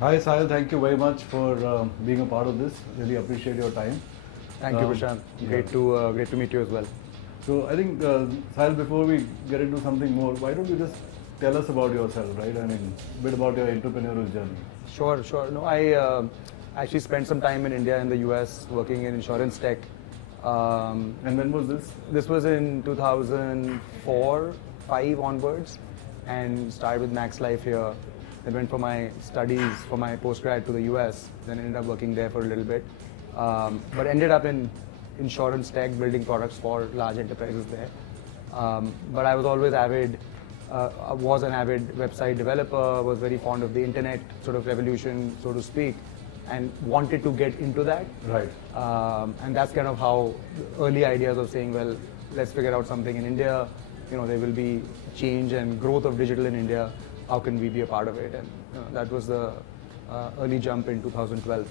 Hi Saahil, thank you very much for being a part of this. Really appreciate your time. Thank you, Prashant. Great to meet you as well. So I think Saahil, before we get into something more, why don't you just tell us about yourself, right? I mean, a bit about your entrepreneurial journey. Sure. No, I actually spent some time in India and the US working in insurance tech. And when was this? This was in 2004, 5 onwards, and started with Max Life here. Then went for my studies for my postgrad to the US. Then ended up working there for a little bit, but ended up in insurance tech, building products for large enterprises there. But I was always was an avid website developer. Was very fond of the internet sort of revolution, so to speak, and wanted to get into that. Right. And that's kind of how the early ideas of saying, well, let's figure out something in India. There will be change and growth of digital in India. How can we be a part of it? And that was the early jump in 2012.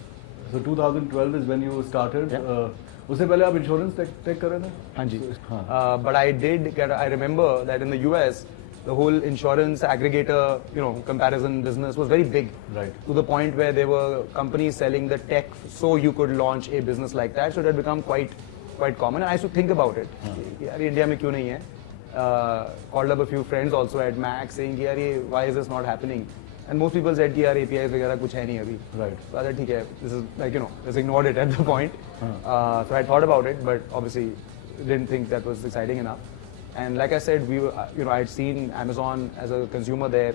So 2012 is when you started. Yeah. उससे पहले आप insurance tech कर रहे थे? हाँ जी. But I remember that in the US, the whole insurance aggregator, comparison business was very big. Right. To the point where there were companies selling the tech so you could launch a business like that. So it had become quite common. And I used to think about it. यार India में क्यों नहीं है? Called up a few friends also at Max saying, यार why is this not happening? And most people said कि यार APIs वगैरह कुछ है नहीं अभी. Right. So I said ठीक है, this is just ignored it at the point. So I thought about it, but obviously didn't think that was exciting enough. And like I said, I had seen Amazon as a consumer there.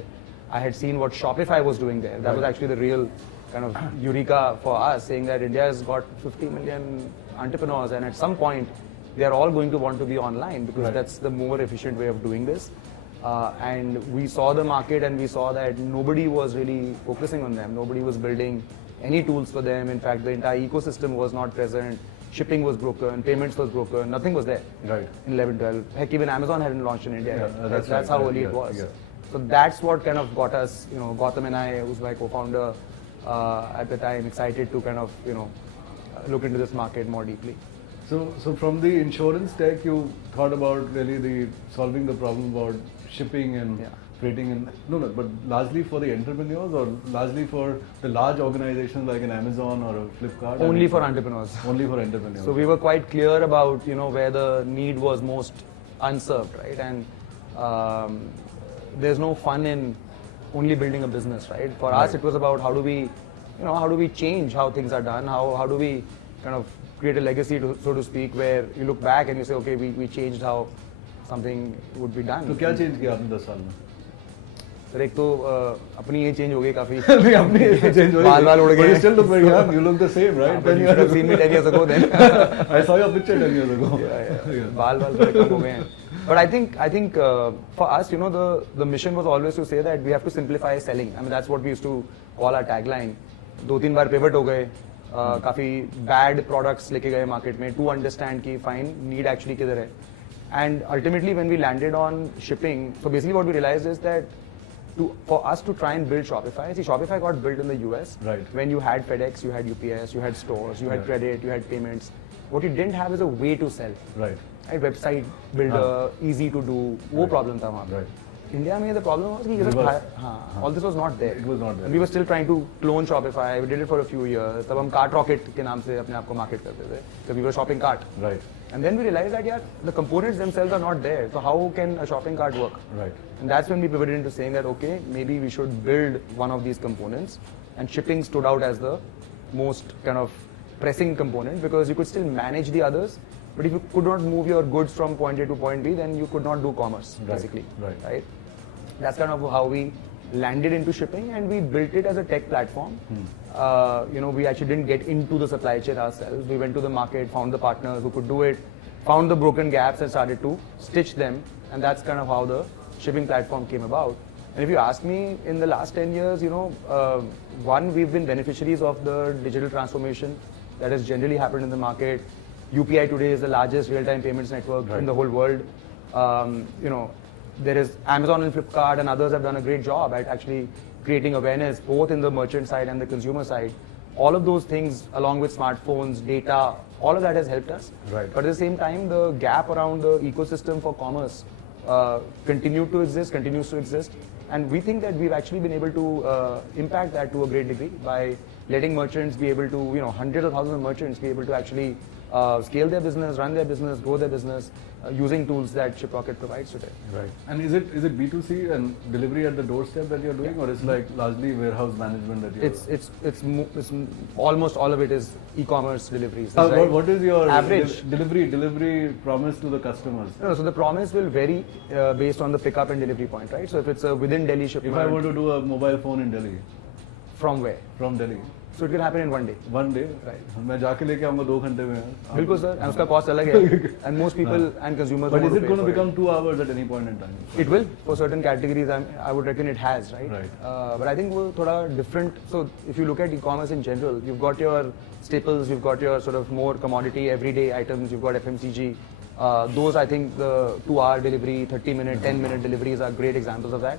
I had seen what Shopify was doing there. That was actually the real kind of eureka for us, saying that India has got 50 million entrepreneurs, and at some point they are all going to want to be online because that's the more efficient way of doing this. And we saw the market and we saw that nobody was really focusing on them. Nobody was building any tools for them. In fact, the entire ecosystem was not present. Shipping was broken, payments was broken, nothing was there. Right. In 11, 12. Heck, even Amazon hadn't launched in India yet. That's That's how early it was. Yeah. So that's what kind of got us, Gautam and I, who's my co-founder at the time, excited to kind of, look into this market more deeply. So from the insurance tech, you thought about really solving the problem about shipping and creating but largely for the entrepreneurs or largely for the large organizations like an Amazon or a Flipkart? Only for entrepreneurs. Only for entrepreneurs. So we were quite clear about where the need was most unserved, right? And there's no fun in only building a business, right? For us, it was about how do we change how things are done? How do we kind of create a legacy, so to speak, where you look back and you say, okay, we changed how something would be done. तो क्या change किया आपने 10 साल में? Sir एक तो अपनी ये चेंज हो गई काफी. नहीं अपनी ये चेंज हो गई. बाल उड़ गए. You still look very young. You look the same, right? 10 years ago. Seen me 10 years ago then. I saw your picture 10 years ago. Yeah. बाल थोड़े कम हो गए हैं. But I think for us, the mission was always to say that we have to simplify selling. I mean, that's what we used to call our tagline. 2-3 bar pivot हो गए. काफी bad products लेके गए market में to understand कि fine need actually किधर है. And ultimately, when we landed on shipping, so basically what we realized is that for us to try and build Shopify, see, Shopify got built in the US. Right. When you had FedEx, you had UPS, you had stores, you had credit, you had payments. What you didn't have is a way to sell. Right. Website builder, easy to do. वो problem था वहाँ पे. Right. India में the problem was कि all this was not there. It was not there. And we were still trying to clone Shopify. We did it for a few years. तब हम Cart Rocket के नाम से अपने आप को market करते थे. So we were shopping cart. Right. And then we realized that the components themselves are not there. So how can a shopping cart work? Right. And that's when we pivoted into saying that okay, maybe we should build one of these components. And shipping stood out as the most kind of pressing component because you could still manage the others. But if you could not move your goods from point A to point B, then you could not do commerce, basically. Right. That's kind of how we landed into shipping, and we built it as a tech platform. We actually didn't get into the supply chain ourselves. We went to the market, found the partners who could do it, found the broken gaps and started to stitch them. And that's kind of how the shipping platform came about. And if you ask me, in the last 10 years, one, we've been beneficiaries of the digital transformation that has generally happened in the market. UPI today is the largest real-time payments network in the whole world. There is Amazon and Flipkart and others have done a great job at actually creating awareness both in the merchant side and the consumer side. All of those things, along with smartphones, data, all of that has helped us. Right. But at the same time, the gap around the ecosystem for commerce continues to exist. And we think that we've actually been able to impact that to a great degree by letting merchants be able to, hundreds of thousands of merchants be able to actually scale their business, run their business, grow their business using tools that Shiprocket provides today. Right. And is it B2C and delivery at the doorstep that you're doing, or is like largely warehouse management that you're? It's almost all of it is e-commerce deliveries. What is your average delivery promise to the customers? No, so the promise will vary based on the pickup and delivery point, right? So if it's a within Delhi shipment. If I were to do a mobile phone in Delhi. From where? From Delhi. So it can happen in one day. One day, right? मैं जाके लेके आऊँगा 2 घंटे में. बिल्कुल sir, and उसका cost अलग है. And most people and consumers. But is it going to become 2 hours at any point in time? It will for certain categories. I would reckon it has, right? Right. But I think वो थोड़ा different. So if you look at e-commerce in general, you've got your staples, you've got your sort of more commodity everyday items, you've got FMCG. Those I think the 2-hour delivery, 30-minute, 10-minute deliveries are great examples of that.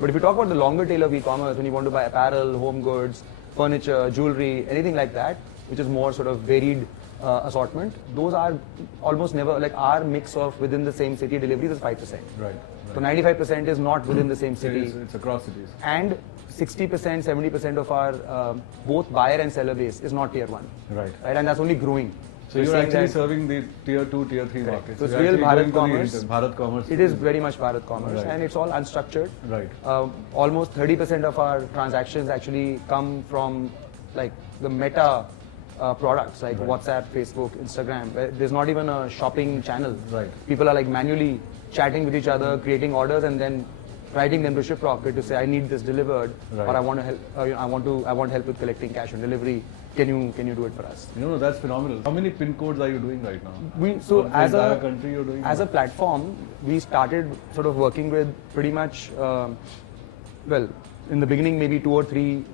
But if you talk about the longer tail of e-commerce, when you want to buy apparel, home goods, furniture, jewelry, anything like that, which is more sort of varied assortment, those are almost never, like our mix of within the same city deliveries is 5%. Right. So 95% is not within the same city. It's across cities. And 60%, 70% of our both buyer and seller base is not tier 1. Right. And that's only growing. So you're actually serving the tier 2, tier 3 markets. So it's real Bharat commerce. Bharat commerce. It is very much Bharat commerce, right. and it's all unstructured. Right. Almost 30% of our transactions actually come from like the meta products like right. WhatsApp, Facebook, Instagram. Where there's not even a shopping channel. Right. People are like manually chatting with each other, creating orders, and then writing them to Shiprocket to say I need this delivered, right. or I want to help. I want help with collecting cash on delivery. Can you do it for us? That's phenomenal. How many pin codes are you doing right now? As a platform, we started sort of working with pretty much, in the beginning maybe 2 or 3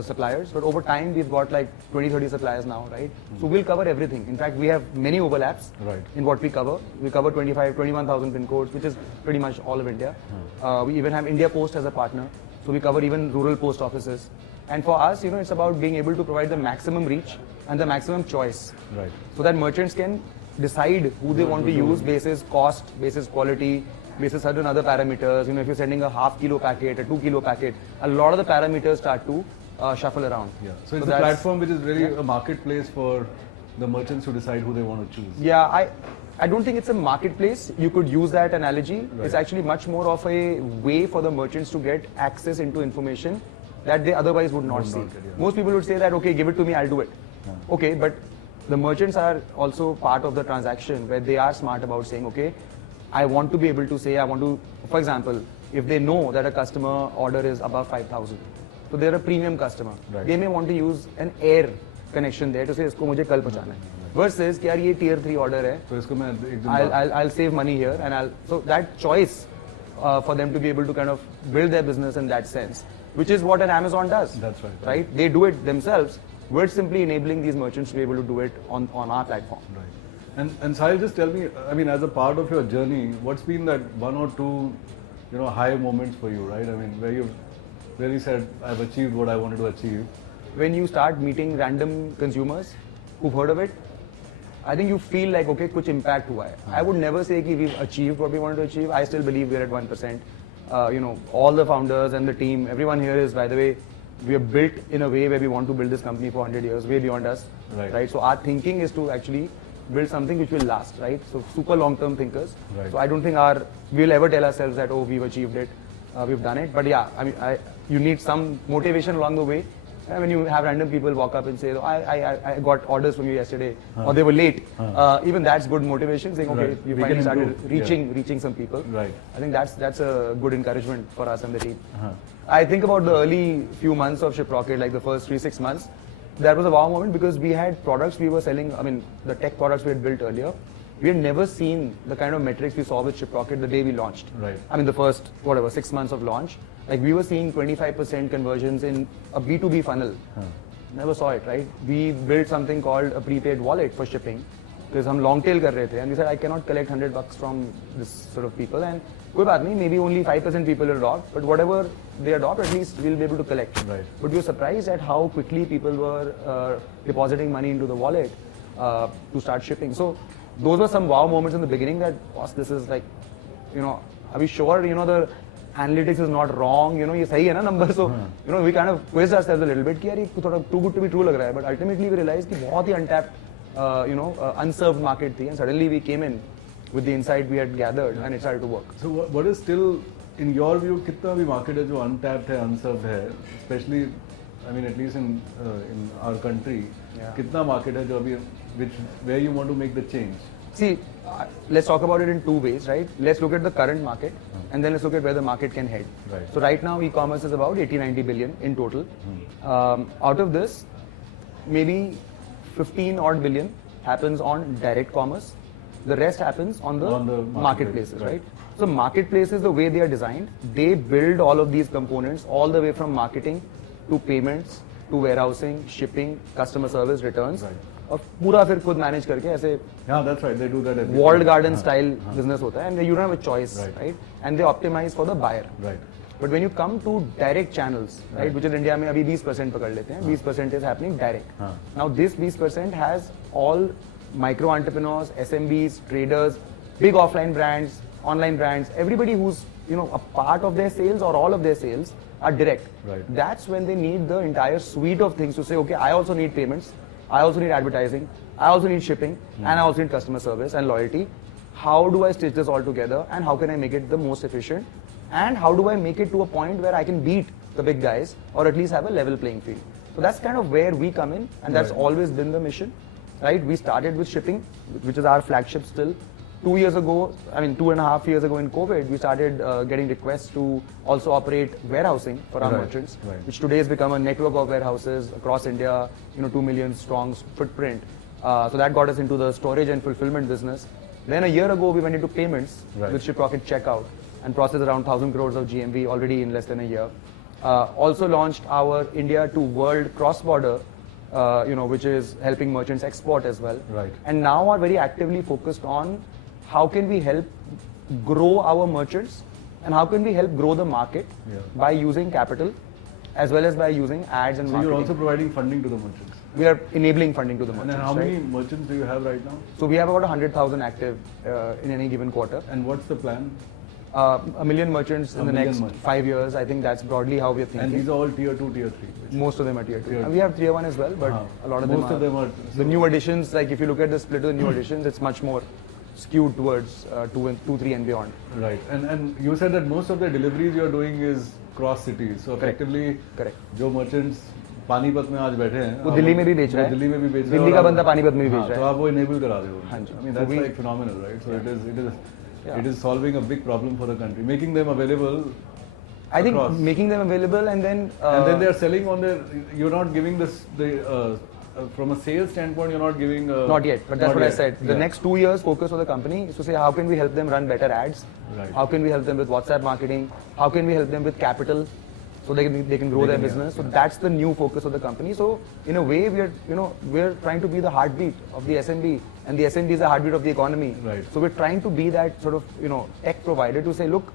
suppliers, but over time we've got like 20-30 suppliers now, right? So we'll cover everything. In fact, we have many overlaps right. in what we cover. We cover 21,000 pin codes, which is pretty much all of India. We even have India Post as a partner, so we cover even rural post offices. And for us, it's about being able to provide the maximum reach and the maximum choice, right? So that merchants can decide who they want to use basis cost, basis quality, basis certain other parameters. If you're sending a half kilo packet, a 2 kilo packet, a lot of the parameters start to shuffle around. Yeah. So it's a platform which is really a marketplace for the merchants to decide who they want to choose. Yeah, I don't think it's a marketplace. You could use that analogy. Right. It's actually much more of a way for the merchants to get access into information that they otherwise would not see. Most people would say that, okay, give it to me, I'll do it. Yeah. Okay, but the merchants are also part of the transaction where they are smart about saying, okay, I want to be able to say, for example, if they know that a customer order is above 5,000, so they're a premium customer. Right. They may want to use an air connection there to say, isko mujhe kal pahunchana hai. Versus, कि यार ये tier 3 order है, so I'll save money here, and so that choice for them to be able to kind of build their business in that sense, which is what an Amazon does. That's right. Right? They do it themselves. We're simply enabling these merchants to be able to do it on our platform. Right. And Saahil, just tell me, as a part of your journey, what's been that 1 or 2, high moments for you, right? Where you've really said, I've achieved what I wanted to achieve. When you start meeting random consumers who've heard of it, I think you feel like, okay, kuch impact hua hai. I would never say that we've achieved what we wanted to achieve. I still believe we're at 1%. All the founders and the team, everyone here is, by the way, we are built in a way where we want to build this company for 100 years, way beyond us. Right? So our thinking is to actually build something which will last, right? So super long-term thinkers. Right. So I don't think we'll ever tell ourselves that, oh, we've achieved it, we've done it. But yeah, you need some motivation along the way. When you have random people walk up and say, oh, I got orders from you yesterday, or they were late, even that's good motivation, saying, okay, you finally started reaching some people. Right. I think that's a good encouragement for us and the team. I think about the early few months of Shiprocket, like the first 3-6 months, that was a wow moment because we had products we were selling, the tech products we had built earlier. We had never seen the kind of metrics we saw with Shiprocket the day we launched. Right. The first, 6 months of launch. Like we were seeing 25% conversions in a B2B funnel. Never saw it, right? We built something called a prepaid wallet for shipping because हम long tail कर रहे थे, and we said I cannot collect $100 from this sort of people, and कोई बात नहीं, maybe only 5% people will adopt, but whatever they adopt, at least we'll be able to collect. Right. But we were surprised at how quickly people were depositing money into the wallet to start shipping. So those were some wow moments in the beginning that, boss, this is like, are we sure, the analytics is not wrong, ये सही है ना number? So, we kind of quizzed ourselves a little bit कि यार ये थोड़ा too good to be true लग रहा है, but ultimately we realized कि बहुत ही untapped, unserved market थी, and suddenly we came in with the insight we had gathered and it started to work. So what is still, in your view, कितना भी market है जो untapped है, unserved है, especially, I mean, at least in our country, कितना market है जो अभी, where you want to make the change? See, let's talk about it in two ways, right? Let's look at the current market and then let's look at where the market can head. Right. So right now, e-commerce is about 80-90 billion in total. Out of this, maybe 15 odd billion happens on direct commerce. The rest happens on the marketplaces, right? So marketplaces, the way they are designed, they build all of these components all the way from marketing to payments to warehousing, shipping, customer service, returns. Right. और पूरा फिर खुद manage करके ऐसे that's right, they do that every walled garden style business होता है, and you don't have a choice, right? And they optimize for the buyer. Right. But when you come to direct channels, right, which is India में अभी 20% पकड़ लेते हैं, 20% is happening direct. Now this 20% has all micro entrepreneurs, SMBs, traders, big offline brands, online brands, everybody who's a part of their sales or all of their sales are direct. Right. That's when they need the entire suite of things to say, okay, I also need payments, I also need advertising, I also need shipping, and I also need customer service and loyalty. How do I stitch this all together, and how can I make it the most efficient? And how do I make it to a point where I can beat the big guys, or at least have a level playing field? So that's kind of where we come in, and that's always been the mission, right? We started with shipping, which is our flagship still. 2 years ago, 2.5 years ago in COVID, we started getting requests to also operate warehousing for our merchants, which today has become a network of warehouses across India, 2 million strong footprint. So that got us into the storage and fulfillment business. Then a year ago, we went into payments with Shiprocket checkout and processed around 1,000 crores of GMV already in less than a year. Also launched our India to world cross-border, which is helping merchants export as well. Right. And now are very actively focused on how can we help grow our merchants and how can we help grow the market by using capital as well as by using ads and so marketing. You're also providing funding to the merchants? We are enabling funding to the merchants. And how many merchants do you have right now? So we have about 100,000 active in any given quarter. And what's the plan? 1 million merchants in the next 5 years. I think that's broadly how we're thinking. And these are all tier 2, tier 3? Most of them are tier 2. We have tier 1 as well, but a lot of them are. The new additions, like if you look at the split of the new additions, it's much more skewed towards 2, 3 and beyond. Right. And you said that most of the deliveries you're doing is cross cities. So effectively, जो merchants Panipat में आज बैठे हैं, वो दिल्ली में भी बेच रहा है, दिल्ली में भी बेच रहा है, दिल्ली का बंदा पानीपत में भी बेच रहा है, तो आप वो enable करा रहे हो. हाँ जी. I mean that's like phenomenal, right? So it is solving a big problem for the country, making them available. I think making them available and then they are selling on their. You're not giving this from a sales standpoint. You're not giving. Not yet, but that's what I said. The next 2 years focus of the company is to say how can we help them run better ads, how can we help them with WhatsApp marketing, how can we help them with capital, so they can grow their business. So that's the new focus of the company. So in a way we're trying to be the heartbeat of the SMB, and the SMB is the heartbeat of the economy. Right. So we're trying to be that sort of tech provider to say, look,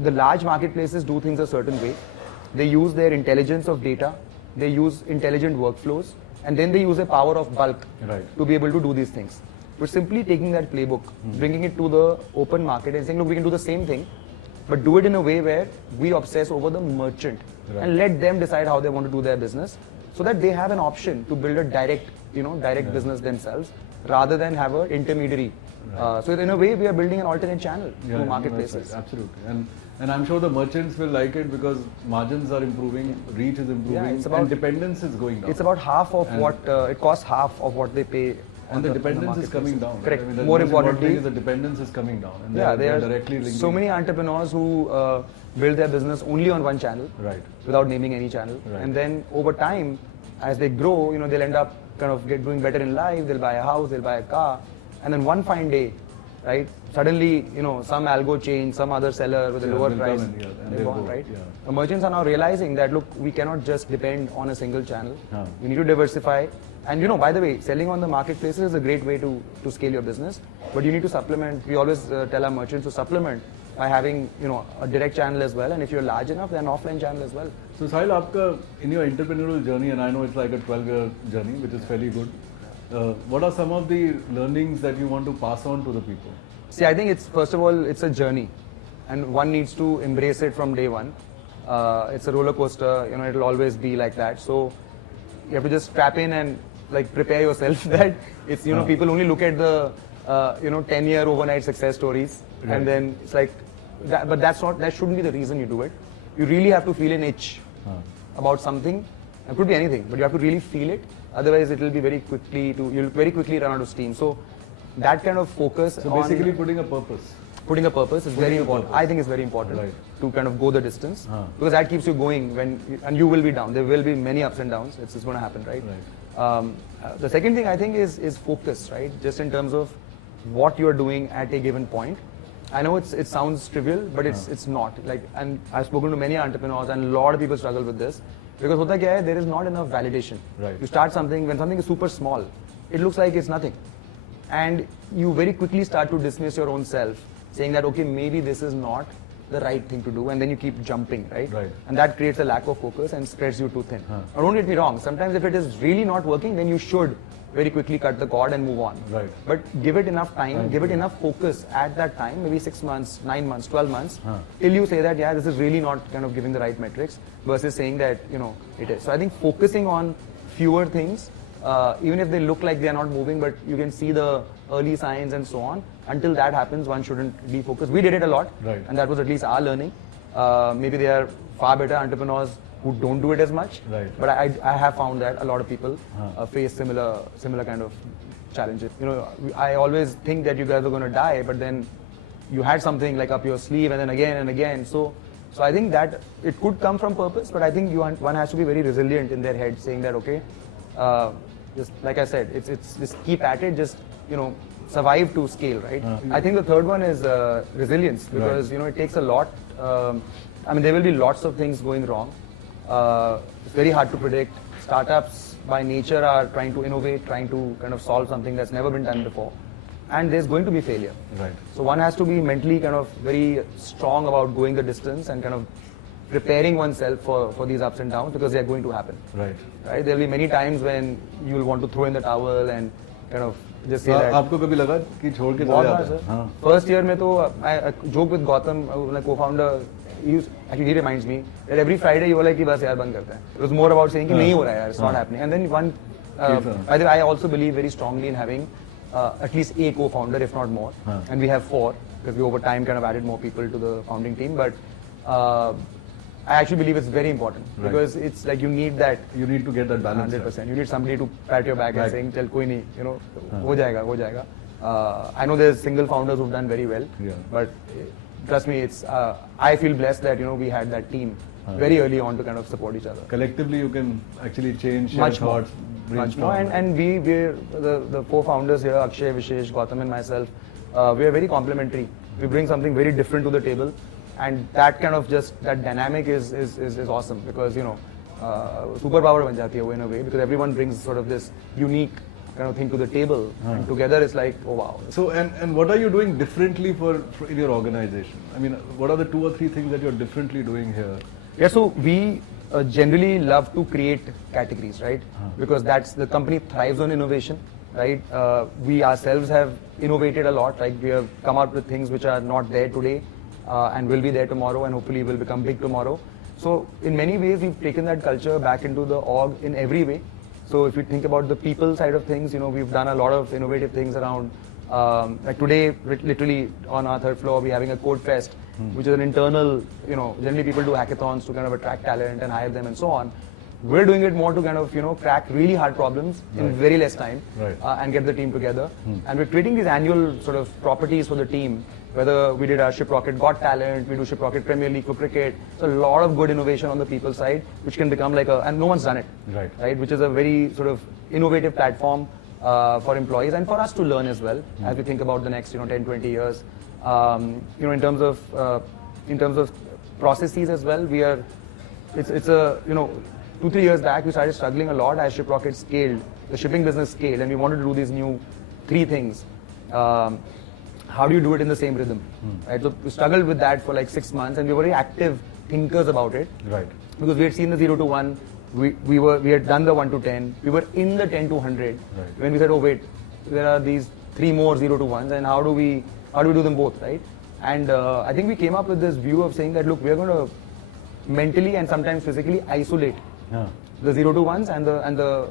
the large marketplaces do things a certain way. They use their intelligence of data, they use intelligent workflows, and then they use the power of bulk to be able to do these things. We're simply taking that playbook, bringing it to the open market and saying, look, we can do the same thing, but do it in a way where we obsess over the merchant and let them decide how they want to do their business, so that they have an option to build a direct business themselves rather than have an intermediary. So in a way, we are building an alternate channel to marketplaces. Right. Absolutely. And I'm sure the merchants will like it because margins are improving, reach is improving, and dependence is going down. It's about half of what it costs, half of what they pay. And the dependence is coming down. Correct. I mean, More importantly, the dependence is coming down. And there they are are directly linking. so many entrepreneurs who build their business only on one channel, without naming any channel, and then over time, as they grow, they'll end up kind of doing better in life. They'll buy a house, they'll buy a car, and then one fine day, right? Suddenly, some algo change, some other seller with a lower price, they're gone, right? The merchants are now realizing that, look, we cannot just depend on a single channel. We need to diversify. And by the way, selling on the marketplaces is a great way to scale your business. But you need to supplement. We always tell our merchants to supplement by having a direct channel as well. And if you're large enough, then an offline channel as well. So Saahil, aapka, in your entrepreneurial journey, and I know it's like a 12-year journey, which is fairly good. What are some of the learnings that you want to pass on to the people? See, I think it's, first of all, it's a journey, and one needs to embrace it from day one. It's a roller coaster, you know, it'll always be like that. So you have to just strap in and like prepare yourself that it's, you know, people only look at the, 10-year overnight success stories, Right. and then it's like, but that shouldn't be the reason you do it. You really have to feel an itch about something. It could be anything, but you have to really feel it. Otherwise, it will be you'll very quickly run out of steam. So that kind of focus So on basically putting a purpose. putting a purpose is very a important. purpose. I think it's very important Right. to kind of go the distance, Huh. because that keeps you going and you will be down. There will be many ups and downs. It's going to happen, right? The second thing I think is focus, right? Just in terms of what you're doing at a given point. I know it sounds trivial, but it's not. Like, and I've spoken to many entrepreneurs, and a lot of people struggle with this, because hota kya hai, there is not enough validation. Right. You start something, when something is super small, it looks like it's nothing, and you very quickly start to dismiss your own self, saying that okay, maybe this is not the right thing to do, and then you keep jumping, right? Right. And that creates a lack of focus and spreads you too thin. Now, don't get me wrong. Sometimes if it is really not working, then you should very quickly cut the cord and move on. Right. But give it enough time, Right. give it enough focus at that time, maybe 6 months, 9 months, 12 months, till you say that, yeah, this is really not kind of giving the right metrics, versus saying that, you know, it is. So I think focusing on fewer things, even if they look like they are not moving, but you can see the early signs and so on, until that happens, one shouldn't defocus. We did it a lot, Right. and that was at least our learning. Maybe there are far better entrepreneurs who don't do it as much, Right. but I have found that a lot of people face similar kind of challenges. You know, I always think that you guys are going to die, but then you had something like up your sleeve, and then again and again. So I think that it could come from purpose, but I think one has to be very resilient in their head, saying that okay, just like I said, it's just keep at it, just, you know, survive to scale, right? I think the third one is resilience, because you know, it takes a lot. I mean, there will be lots of things going wrong. It's very hard to predict. Startups by nature are trying to innovate, trying to kind of solve something that's never been done before, and there's going to be failure. Right. So one has to be mentally kind of very strong about going the distance and kind of preparing oneself for these ups and downs, because they're going to happen. Right. Right? There'll be many times when you'll want to throw in the towel and kind of just say तो that. आपको कभी लगा कि छोड़ के चला जाता है? हाँ. First year में तो I joke with Gautam, my co-founder. He reminds me that every Friday you were like कि बस यार बंद करते हैं. It was more about saying कि नहीं हो रहा है यार, it's not happening. And then by the way, I also believe very strongly in having at least a co-founder, if not more. And we have 4, because we over time kind of added more people to the founding team. But I actually believe it's very important, because it's like you need that. You need to get that balance. 100%. You need somebody to pat your back and saying, "Chal, koi nahi, you know, ho jayega, ho jayega." I know there's single founders who've done very well, but trust me, it's. I feel blessed that, you know, we had that team very early on to kind of support each other. Collectively, you can actually change Much your more. thoughts. Much more. And we're the 4 founders here, Akshay, Vishesh, Gautam, and myself. We are very complementary. We bring something very different to the table. And that kind of that dynamic is awesome, because, you know, superpower ban jati hai wo in a way, because everyone brings sort of this unique kind of thing to the table, and together it's like, oh wow. So and what are you doing differently for in your organization? I mean, what are the 2 or 3 things that you're differently doing here? Yeah, so we generally love to create categories, right? Because the company thrives on innovation, right? We ourselves have innovated a lot, like we have come out with things which are not there today, and will be there tomorrow, and hopefully will become big tomorrow. So in many ways, we've taken that culture back into the org in every way. So if you think about the people side of things, you know, we've done a lot of innovative things around, like today, literally on our 3rd floor, we're having a code fest, which is an internal, you know, generally people do hackathons to kind of attract talent and hire them and so on. We're doing it more to kind of, you know, crack really hard problems in very less time, and get the team together. And we're creating these annual sort of properties for the team, whether we did our Shiprocket Got Talent, we do Shiprocket Premier League for cricket. So a lot of good innovation on the people side, which can become like and no one's done it, right? Which is a very sort of innovative platform for employees and for us to learn as well, as we think about the next, you know, 10, 20 years. You know, in terms of processes as well, it's a, you know, 2-3 years back, we started struggling a lot as Shiprocket scaled, the shipping business scaled, and we wanted to do these new 3 things. How do you do it in the same rhythm? Right? So we struggled with that for like 6 months, and we were very active thinkers about it. Right. Because we had seen the 0 to 1, we had done the 1 to 10, we were in the 10 to 100. When we said, oh wait, there are these 3 more 0 to 1s, and how do we How do we do them both, right? And I think we came up with this view of saying that, look, we are going to mentally and sometimes physically isolate the 0 to 1s and the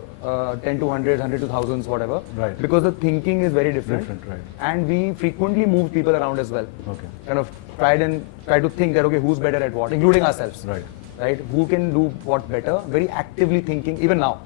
10 to 100, 100 to thousands, whatever. Right. Because the thinking is very different. Right. And we frequently move people around as well. Okay. Kind of try to think that, okay, who's better at what, including ourselves. Right? Who can do what better? Very actively thinking, even now.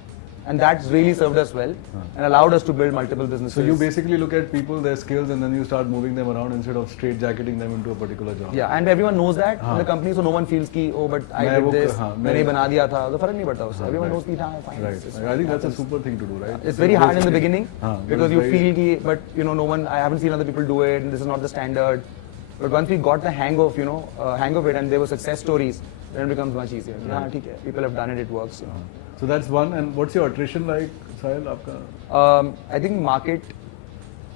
And that's really served us well and allowed us to build multiple businesses. So you basically look at people, their skills, and then you start moving them around instead of straight jacketing them into a particular job. Yeah, and everyone knows that in the company, so no one feels ki, oh, but I did this, मैंने बना दिया था, तो फर्क नहीं पड़ता उससे. Everyone knows ki, हाँ, fine. Right. I think that's a super thing to do, right? It's very hard in the beginning because you feel ki, but no one. I haven't seen other people do it, and this is not the standard. But once we got the hang of it, and there were success stories, then it becomes much easier. हाँ, ठीक है. People have done it, it works. So that's one. And what's your attrition like, Saahil? I think market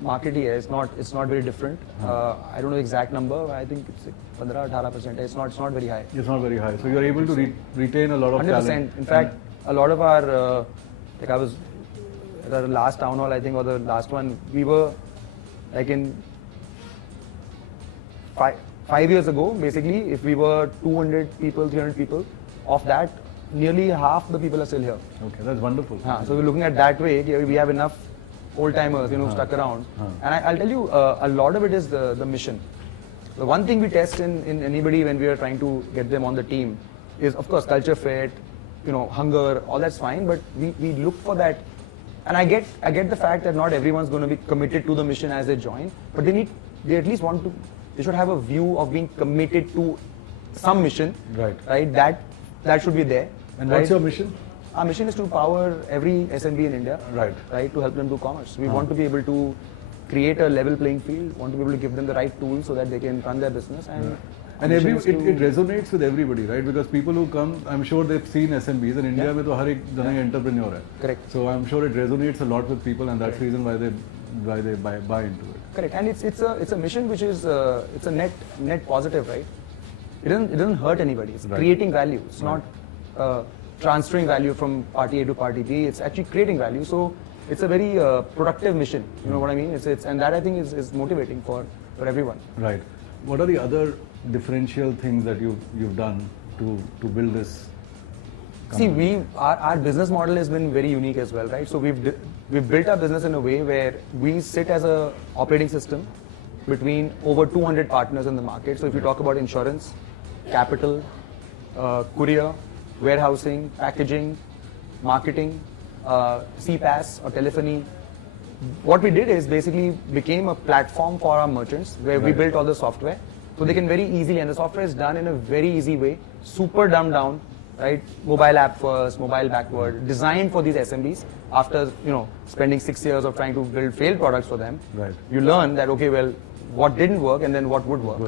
it's not very different. I don't know the exact number. I think it's 15-18%. It's not very high. It's not very high. So you're able to retain a lot of 100%. talent. In fact, a lot of our I was at our last town hall, I think, or the last one. We were like in 5 years ago, basically, if we were 200 people, 300 people, of that, nearly half the people are still here. Okay, that's wonderful. So we're looking at that way. We have enough old-timers, stuck around. And I'll tell you, a lot of it is the mission. The one thing we test in anybody when we are trying to get them on the team is, of course, culture fit, hunger, all that's fine, but we look for that. And I get the fact that not everyone's going to be committed to the mission as they join, but they at least they should have a view of being committed to some mission. Right? That should be there. And what's your mission? Our mission is to power every SMB in India, right, to help them do commerce. We want to be able to create a level playing field, want to be able to give them the right tools so that they can run their business. And it resonates with everybody, right? Because people who come, I'm sure they've seen SMBs. In India, mein to har ek jana entrepreneur hai. Correct. So I'm sure it resonates a lot with people, and that's the reason why they buy into it. Correct. And it's a mission which is it's a net positive, right? It doesn't hurt anybody. It's creating value. It's not transferring value from party A to party B. It's actually creating value. So it's a very productive mission. You know what I mean? And that I think is motivating for everyone. Right. What are the other differential things that you've done to build this company? See, our business model has been very unique as well, right? So we've built our business in a way where we sit as a operating system between over 200 partners in the market. So if you talk about insurance, capital, courier, warehousing, packaging, marketing, CPaaS or telephony, what we did is basically became a platform for our merchants where we built all the software. So they can very easily, and the software is done in a very easy way, super dumbed down, right? Mobile app first, mobile backward, designed for these SMBs. After spending 6 years of trying to build failed products for them, you learn that okay, well, what didn't work and then what would work.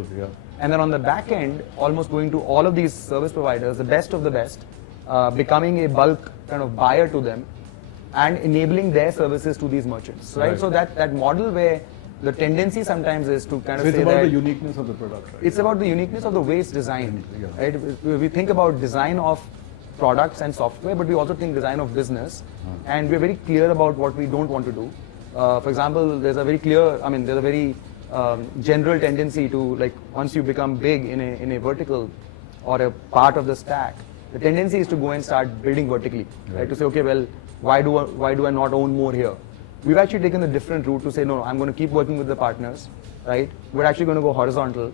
And then on the back end, almost going to all of these service providers, the best of the best, becoming a bulk kind of buyer to them, and enabling their services to these merchants, right? So that model where the tendency sometimes is to kind of it's say about that the uniqueness of the product, right? It's about the uniqueness of the way it's designed, right? We think about design of products and software, but we also think design of business, and we're very clear about what we don't want to do. For example, there's a very general tendency to, like, once you become big in a vertical or a part of the stack, the tendency is to go and start building vertically, right? To say, okay, well, why do I not own more here? We've actually taken a different route to say, no, I'm going to keep working with the partners, right? We're actually going to go horizontal,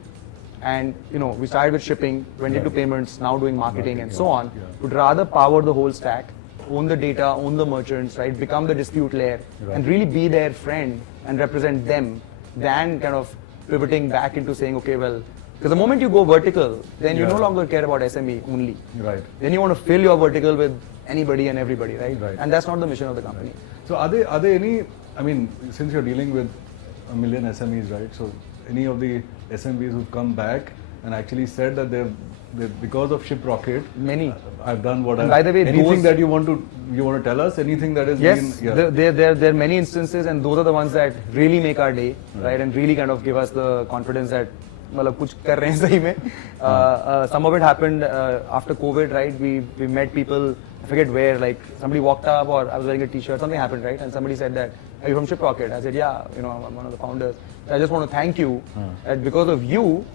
and we started with shipping, went into payments, now doing marketing and so on. Would rather power the whole stack, own the data, own the merchants, right? Become the dispute layer, and really be their friend and represent them, than kind of pivoting back into saying, okay, well, because the moment you go vertical, then you no longer care about SME only. Right. Then you want to fill your vertical with anybody and everybody, right? And that's not the mission of the company. So are there any, since you're dealing with 1 million SMEs, right? So any of the SMBs who've come back and actually said that they've because of Shiprocket, many. I've done what I've. By the way, anything that you want to tell us, anything that is there are many instances, and those are the ones that really make our day, right? And really kind of give us the confidence that मतलब कुछ कर रहे हैं सही में. Some of it happened after COVID, right? We met people, I forget where, like somebody walked up or I was wearing a t-shirt, something happened, right? And somebody said that, are you from Shiprocket? I said, yeah, you know, I'm one of the founders. So I just want to thank you that because of you,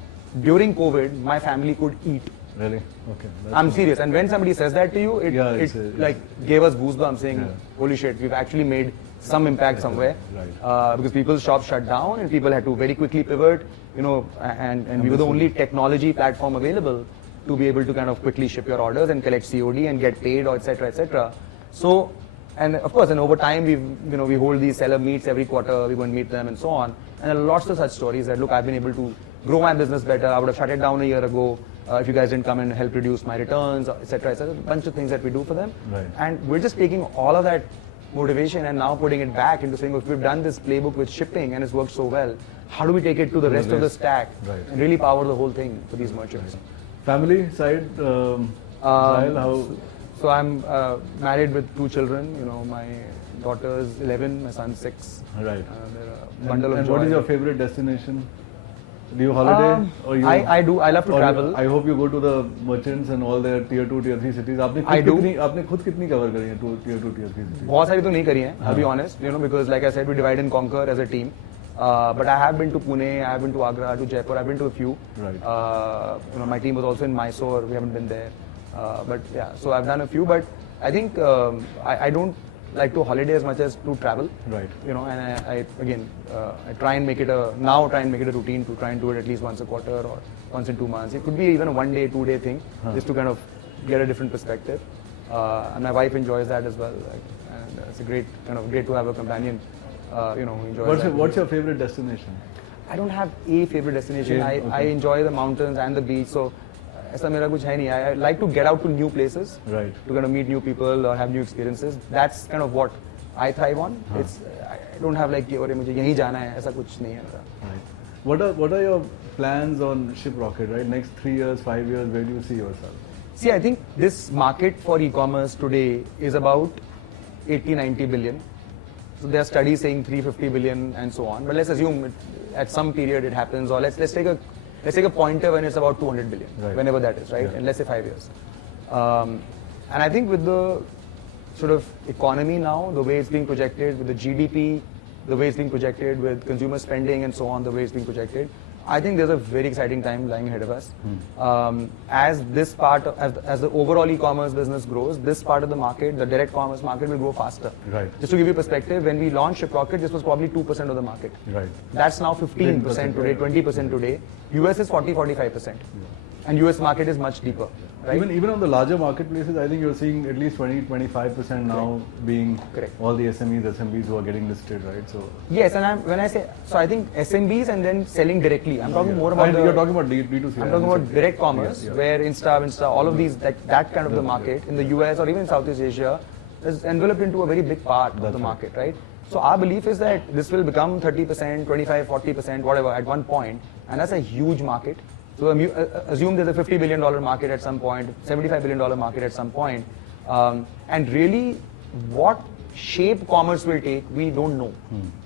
during COVID, my family could eat. Really? Okay. I'm serious. And when somebody says that to you, it like gave us goosebumps saying, holy shit, we've actually made some impact somewhere. Right. Because people's shops shut down and people had to very quickly pivot, you know, and we were the only technology platform available to be able to kind of quickly ship your orders and collect COD and get paid, or etc. etc. So, and of course, and over time, we hold these seller meets every quarter, we go and meet them and so on. And there are lots of such stories that, look, I've been able to grow my business better. I would have shut it down a year ago if you guys didn't come and help reduce my returns, etc. etc. A bunch of things that we do for them. Right. And we're just taking all of that motivation and now putting it back into saying, if we've done this playbook with shipping and it's worked so well, how do we take it to the rest of the stack and really power the whole thing for these merchants? Family side, Saahil, how? So I'm married with 2 children. You know, my daughter's 11, my son's 6. Right. They're a bundle of and joy. what is your favorite destination? Do you holiday? Or you, I do. I love to travel. I hope you go to the merchants and all their tier 2, tier 3 cities. I do. आपने खुद कितनी cover करी है tier 2, tier 3 cities? बहुत सारी तो नहीं करी हैं. I'll be honest. You know, because like I said, we divide and conquer as a team. But I have been to Pune, I have been to Agra, to Jaipur. I've been to a few. Right. You know, my team was also in Mysore. We haven't been there. But yeah, so I've done a few. But I think I don't like to holiday as much as to travel. Right. You know, and I try and make it a routine to try and do it at least once a quarter or once in 2 months. It could be even a 1 day, 2 day thing, just to kind of get a different perspective. And my wife enjoys that as well. And it's a great to have a companion. You know, who enjoys What's your favorite destination? I don't have a favorite destination. I enjoy the mountains and the beach. So ऐसा मेरा कुछ है नहीं. I like to get out to new places, right, to kind of meet new people or have new experiences. That's kind of what I thrive on. It's I don't have like कि मुझे यहीं जाना है, ऐसा कुछ नहीं है मेरा. Right. What are your plans on Shiprocket? Right, next 3 years, 5 years, where do you see yourself? See, I think this market for e-commerce today is about 80-90 billion. So there are studies saying 350 billion and so on. But let's assume at some period it happens, or let's take a pointer when it's about 200 billion, right, whenever that is, right? Yeah. And let's say 5 years. And I think with the sort of economy now, the way it's being projected, with the GDP, the way it's being projected, with consumer spending and so on, the way it's being projected, I think there's a very exciting time lying ahead of us. As this part, as the overall e-commerce business grows, this part of the market, the direct commerce market, will grow faster. Right. Just to give you perspective, when we launched Shiprocket, this was probably 2% of the market. Right. That's now 15% today, 20% today. US is 40-45%. And US market is much deeper. Right? Even on the larger marketplaces, I think you're seeing at least 20-25% now being all the SMBs who are getting listed, right? So yes, and when I say, so I think SMBs and then selling directly. I'm talking more about you're talking about D2C. I'm talking about direct commerce, where Insta, all of these, that kind of the market in the US or even Southeast Asia is enveloped into a very big part of the market, right? So our belief is that this will become 30%, 25, 40%, whatever at one point, and that's a huge market. So assume there's a $50 billion market at some point, $75 billion market at some point, and really what shape commerce will take, we don't know.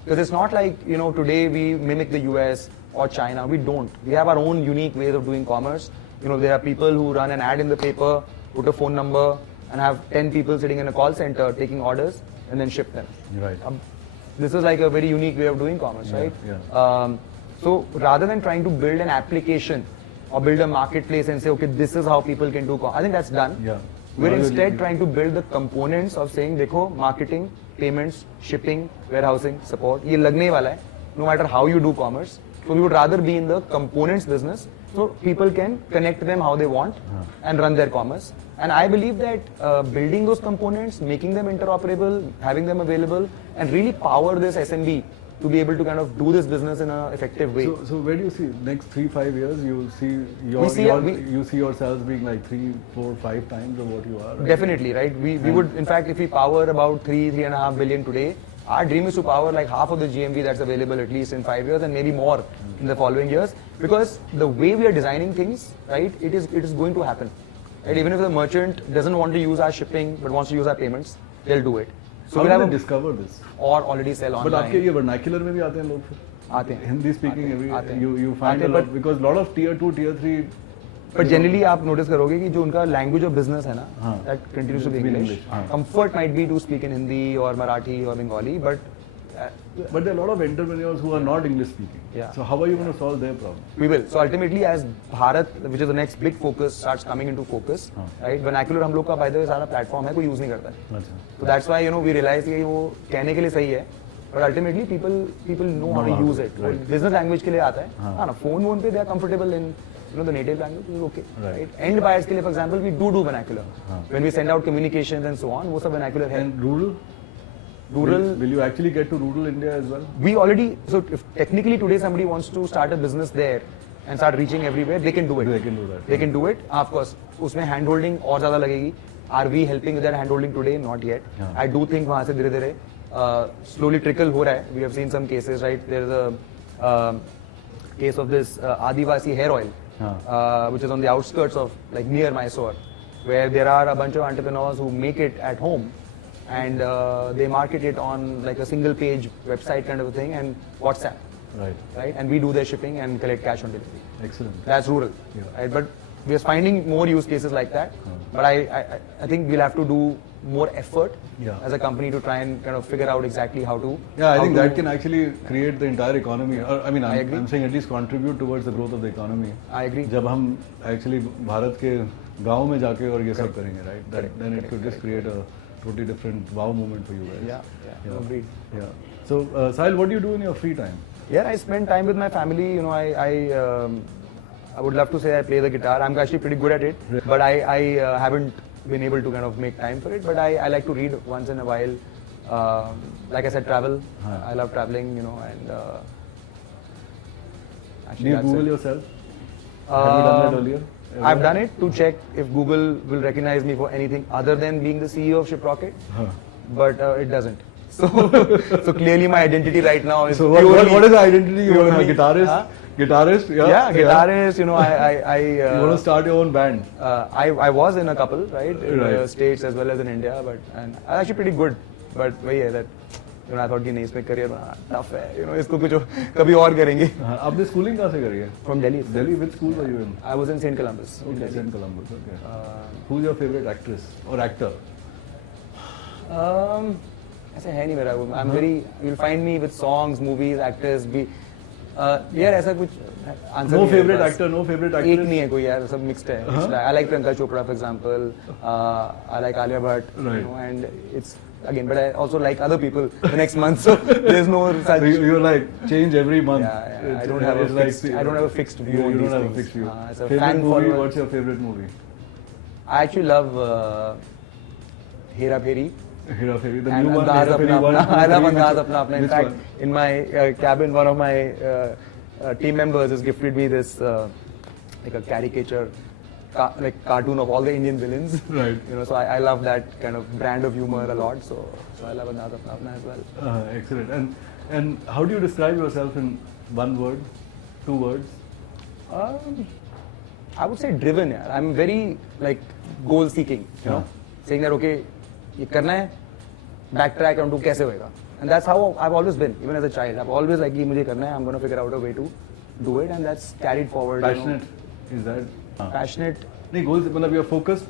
Because it's not like, you know, today we mimic the US or China. We don't. We have our own unique ways of doing commerce. You know, there are people who run an ad in the paper, put a phone number, and have 10 people sitting in a call center taking orders and then ship them. Right. This is like a very unique way of doing commerce, right? Yeah. So rather than trying to build an application or build a marketplace and say, okay, this is how people can do commerce, I think that's done. Yeah. We're instead trying to build the components of saying, देखो, marketing, payments, shipping, warehousing, support, ये लगने वाला है, no matter how you do commerce. So we would rather be in the components business, so people can connect them how they want and run their commerce. And I believe that building those components, making them interoperable, having them available, and really power this SMB to be able to kind of do this business in an effective way. So where do you see next 3-5 years? You see you see yourselves being like 3, 4, 5 times of what you are. Right? Definitely, right? We would, in fact, if we power about 3.5 billion today, our dream is to power like half of the GMV that's available at least in 5 years and maybe more in the following years. Because the way we are designing things, right, it is going to happen. Right? Even if the merchant doesn't want to use our shipping but wants to use our payments, they'll do it. So how do they discover this? Or already sell online. But आपके ये vernacular में भी आते हैं लोग फिर? आते हैं Hindi speaking, आते हैं। you find आते a हैं, lot because lot of tier 2, tier 3. But generally आप notice करोगे कि जो उनका language of business है ना, हाँ, that continues to be it's been English. English, हाँ. Comfort might be to speak in Hindi or Marathi or Bengali, but But there are a lot of entrepreneurs who are not English speaking. Yeah. So how are you going to solve their problem? we will. So ultimately, as Bharat, which is the next big focus, starts coming into focus, right? Vernacular हम लोग का by the way सारा platform है, कोई use नहीं करता है. अच्छा. So that's why we realize कि वो कहने के लिए सही है, but ultimately people know how to use it. Right. Business language के लिए आता है. हाँ. हाँ ना, phone पे they are comfortable in the native language is okay. Right. End buyers के लिए, for example, we do vernacular. हाँ. When we send out communications and so on, वो सब vernacular है. And rural? Rural. Will you actually get to rural India as well? We already, so if technically today somebody wants to start a business there and start reaching everywhere, they can do it. They can do that. They can do it. Of course, उसमें hand holding और ज़्यादा लगेगी. Are we helping with that hand holding today? Not yet. Yeah. I do think वहाँ से धीरे-धीरे slowly trickle हो रहा है. We have seen some cases, right? There is a case of this Adivasi hair oil, which is on the outskirts of like near Mysore, where there are a bunch of entrepreneurs who make it at home. And they market it on like a single page website kind of a thing and WhatsApp, right? And we do their shipping and collect cash on delivery. Excellent. That's rural, right? But we are finding more use cases like that. But I think we'll have to do more effort as a company to try and kind of figure out exactly how to. Yeah, I think that can actually create the entire economy. Or, I mean, I'm saying at least contribute towards the growth of the economy. I agree. जब हम actually Bharat के गांव में जाके और ये सब करेंगे, right? Then it could just create a totally different wow moment for you guys. Yeah. Agreed. Yeah. So, Saahil, what do you do in your free time? Yeah, I spend time with my family. I would love to say I play the guitar. I'm actually pretty good at it, but I haven't been able to kind of make time for it. But I like to read once in a while. Like I said, travel. I love traveling, and Do you Google yourself? Have you done that earlier? I've done it to check if Google will recognize me for anything other than being the CEO of Shiprocket, but it doesn't. So clearly my identity right now is. So what is the identity? You are a guitarist. Guitarist, yeah, guitarist. I you want to start your own band? I was in a couple, right? In the States as well as in India, and I'm actually pretty good. But वही है that I thought कि नहीं इसमें career बनाना tough है. इसको कुछ कभी और करेंगे. आपने schooling कहाँ से करी है? From Delhi. Delhi, which school were you in? I was in St. Columbus. Okay, St. Columbus. Okay. Who's your favorite actress or actor? ऐसे है नहीं मेरा. I'm very. You'll find me with songs, movies, actors. यार ऐसा कुछ answer. No favorite actor, no favorite actress. एक नहीं है कोई यार, सब mixed है. I like Priyanka Chopra, for example. I like Alia Bhatt. Right. And it's again, but I also like other people the next month. So there's no such. So you're like change every month. Yeah. I don't have a fixed. I don't have a fixed view on You these don't have a things. fixed view. As a Favorite fan movie? follower. What's your favorite movie? I actually love Hera Pheri. Hera Pheri, the And new one. Andaz Hera Pheri Apna 1, Apna. 2, I love 3, Andaz which- Apna Apna. In which fact, one? in my cabin, one of my team members has gifted me this like a caricature, like cartoon of all the Indian villains. Right. So I love that kind of brand of humor a lot. So I love Andaz Apna Apna as well. Excellent. And how do you describe yourself in one word, 2 words? I would say driven. Yeah. I'm very like goal seeking. Saying that okay, ये करना है, backtrack onto कैसे होएगा. And that's how I've always been, even as a child. I've always like, मुझे करना है, I'm going to figure out a way to do it, and that's carried forward. Passionate, is that? Passionate. नहीं, goals, मतलब you're focused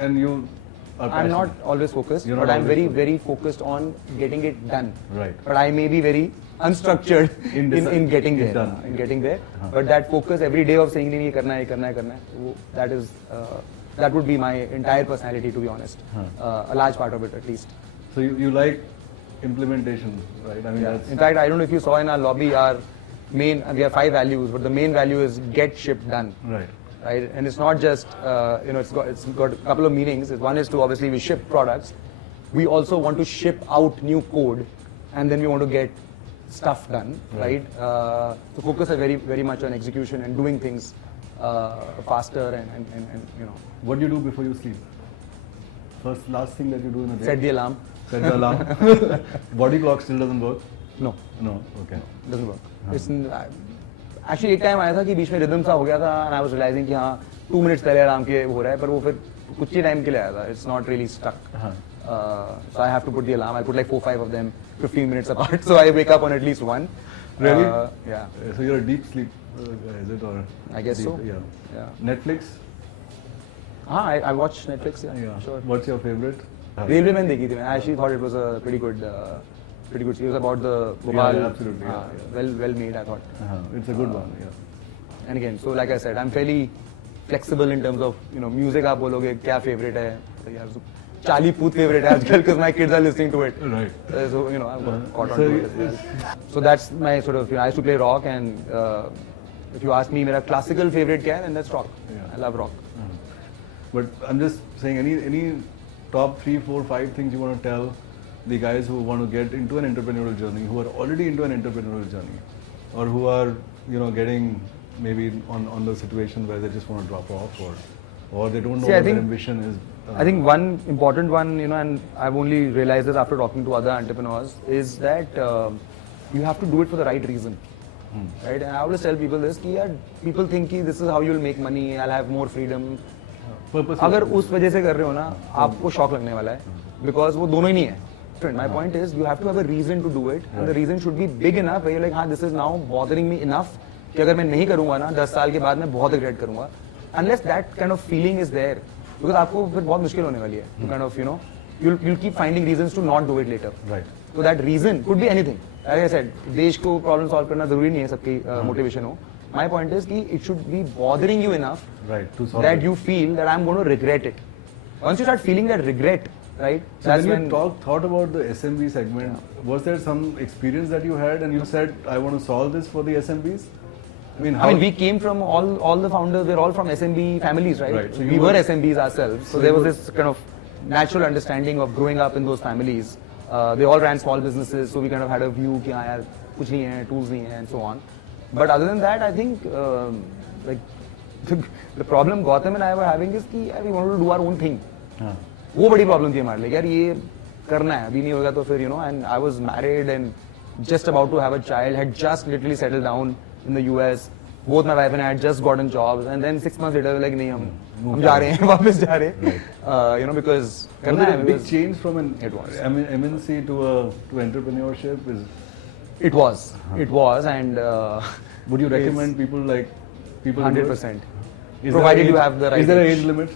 and you are passionate. I'm not always focused, You're but not I'm always very, focused. very focused on getting it done. Right. But I may be very unstructured in getting there. Done. In getting there. But that focus every day of saying, नहीं, ये करना है, ये करना है, करना है, that is, that would be my entire personality, to be honest. A large part of it, at least. So you like implementation, right? I mean, that's... In fact, I don't know if you saw in our lobby, we have 5 values, but the main value is get ship done. Right. Right, and it's not just it's got a couple of meanings. One is to obviously we ship products. We also want to ship out new code, and then we want to get stuff done. Right. So focus is very, very much on execution and doing things faster and. What do you do before you sleep? Last thing that you do in a day? Set the alarm. Set the alarm. Body clock still doesn't work? No. No. Okay. Doesn't work. It's actually एक time आया था कि बीच में rhythm सा हो गया था and I was realising कि हाँ 2 मिनट्स पहले आराम के हो रहा है, पर वो फिर कुछ ही टाइम के लिए आया था. It's not really stuck. So I have to put the alarm. I put like 4-5 of them 15 minutes apart, so I wake up on at least one. Really? Yeah. So you're a deep sleep guy, is it, or? I guess deep, so. Yeah. Netflix? I watch Netflix. Yeah. Yeah. Sure. What's your favorite? Railwayman देखी थी मैं. I actually thought it was a pretty good series. It was about the Goel. Yeah, absolutely. Well made, I thought. It's a good one. Yeah. And again, so like I said, I'm fairly flexible in terms of music. आप बोलोगे क्या favorite है? तो यार चाली पूत favorite है आजकल because my kids are listening to it. Right. So I've got caught on to it as well. So that's my sort of. I used to play rock, and if you ask me, मेरा classical favorite क्या है, then that's rock. Yeah. I love rock. But I'm just saying, any top 3, 4, 5 things you want to tell the guys who want to get into an entrepreneurial journey, who are already into an entrepreneurial journey, or who are getting maybe on the situation where they just want to drop off, or they don't know what their ambition is. I think one important one, and I've only realized this after talking to other entrepreneurs, is that you have to do it for the right reason. Right? And I always tell people this, people think this is how you'll make money, I'll have more freedom. अगर उस वजह से कर रहे हो ना, आपको shock लगने वाला है, because वो दोनों ही नहीं है. My point is, you have to have a reason to do it, and the reason should be big enough where you're like, हाँ, this is now bothering me enough कि अगर मैं नहीं करूँगा ना, 10 साल के बाद मैं बहुत regret करूँगा. Unless that kind of feeling is there, because आपको फिर बहुत मुश्किल होने वाली है. To kind of, you'll keep finding reasons to not do it later. Right. So that reason could be anything. Like I said, देश को problem solve करना जरूरी नहीं है सबकी motivation हो. My point is कि it should be bothering you enough that you feel that I'm going to regret it. Once you start feeling that regret, right? So that's when you thought about the SMB segment, was there some experience that you had and you said, I want to solve this for the SMBs? I mean, we came from all the founders, we're all from SMB families, right? So we were SMBs ourselves. So there was this kind of natural understanding of growing up in those families. They all ran small businesses, so we kind of had a view कि हाँ यार कुछ नहीं है, tools नहीं है, and so on. But other than that, I think the problem Gautam and I were having is कि we wanted to do our own thing. वो बड़ी problem थी हमारे लिए यार ये करना है अभी नहीं होगा तो फिर and I was married and just about to have a child, had just literally settled down in the US. Both my wife and I had just gotten jobs, and then 6 months later we were like नहीं हम जा रहे हैं वापस जा रहे हैं because करना है. Big change from an MNC to entrepreneurship is. It was, and would you recommend people 100%? Provided you have the right. Is there an age limit?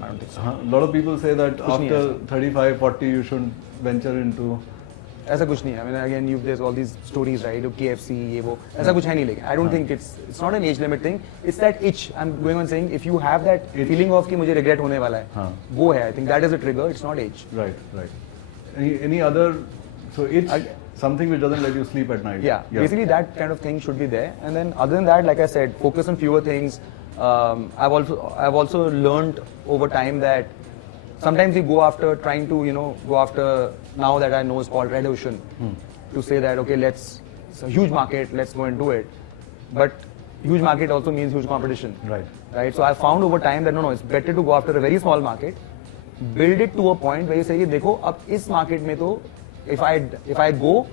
I don't think so. A lot of people say that after 35, 40 you shouldn't venture into. ऐसा कुछ नहीं है. I mean, again, there's all these stories, right? KFC, ये वो. ऐसा कुछ है नहीं लेकिन. I don't think it's not an age limit thing. It's that itch. I'm going on saying if you have that feeling of कि मुझे regret होने वाला है, वो है. I think that is a trigger. It's not age. Right. Any other? So it's something which doesn't let you sleep at night. Yeah. Basically that kind of thing should be there. And then other than that, like I said, focus on fewer things. I've also learned over time that sometimes we go after trying to go after now that I know is called red ocean to say that okay, it's a huge market, let's go and do it. But huge market also means huge competition. Right. So I found over time that no, it's better to go after a very small market, build it to a point where you say देखो अब इस market में तो if I go,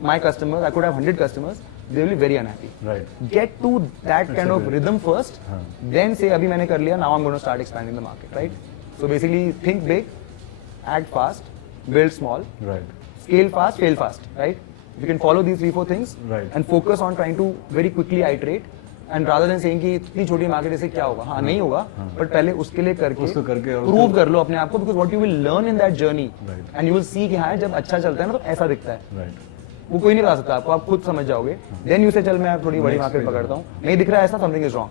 my customers, I could have 100 customers, they will be very unhappy. Right. Get to that kind of rhythm first, then say अभी मैंने कर लिया, now I'm going to start expanding the market, right? So basically think big, act fast, build small, scale fast, fail fast, right? If you can follow these 3-4 things and focus on trying to very quickly iterate, and rather than saying कि इतनी छोटी market ऐसे क्या होगा, हाँ नहीं होगा, but पहले उसके लिए करके prove कर लो अपने आप को, because what you will learn in that journey, and you will see कि हाँ जब अच्छा चलता है ना तो ऐसा दिखता है, वो कोई नहीं बता सकता आपको, आप खुद समझ जाओगे. Then you say चल मैं थोड़ी बड़ी मार्केट पकड़ता हूँ, नहीं दिख रहा है ऐसा, something is wrong.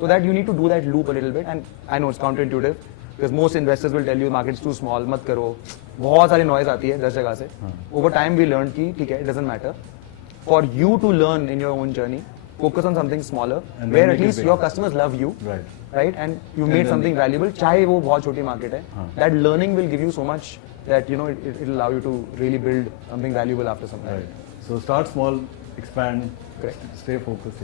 So that you need to do that loop a little bit, and I know it's counterintuitive, because most investors will tell you market is too small, मत करो, बहुत सारी noise आती है 10 जगह से. Over time we learned कि ठीक है, it doesn't matter. For you to learn in your own journey, focus on something smaller, where at least your customers love you, right? And you made something valuable, चाहे वो बहुत छोटी market है. That learning will give you so much that it will allow you to really build something valuable after some time. So start small, expand, stay focused.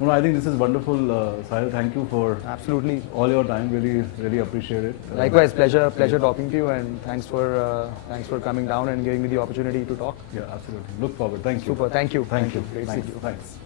No, I think this is wonderful, Saahil. Thank you for absolutely all your time. Really appreciate it. Likewise, pleasure talking to you, and thanks for coming down and giving me the opportunity to talk. Yeah, absolutely. Look forward. Thank you. Super. Thank you. Thank you. Great to see you. Thanks.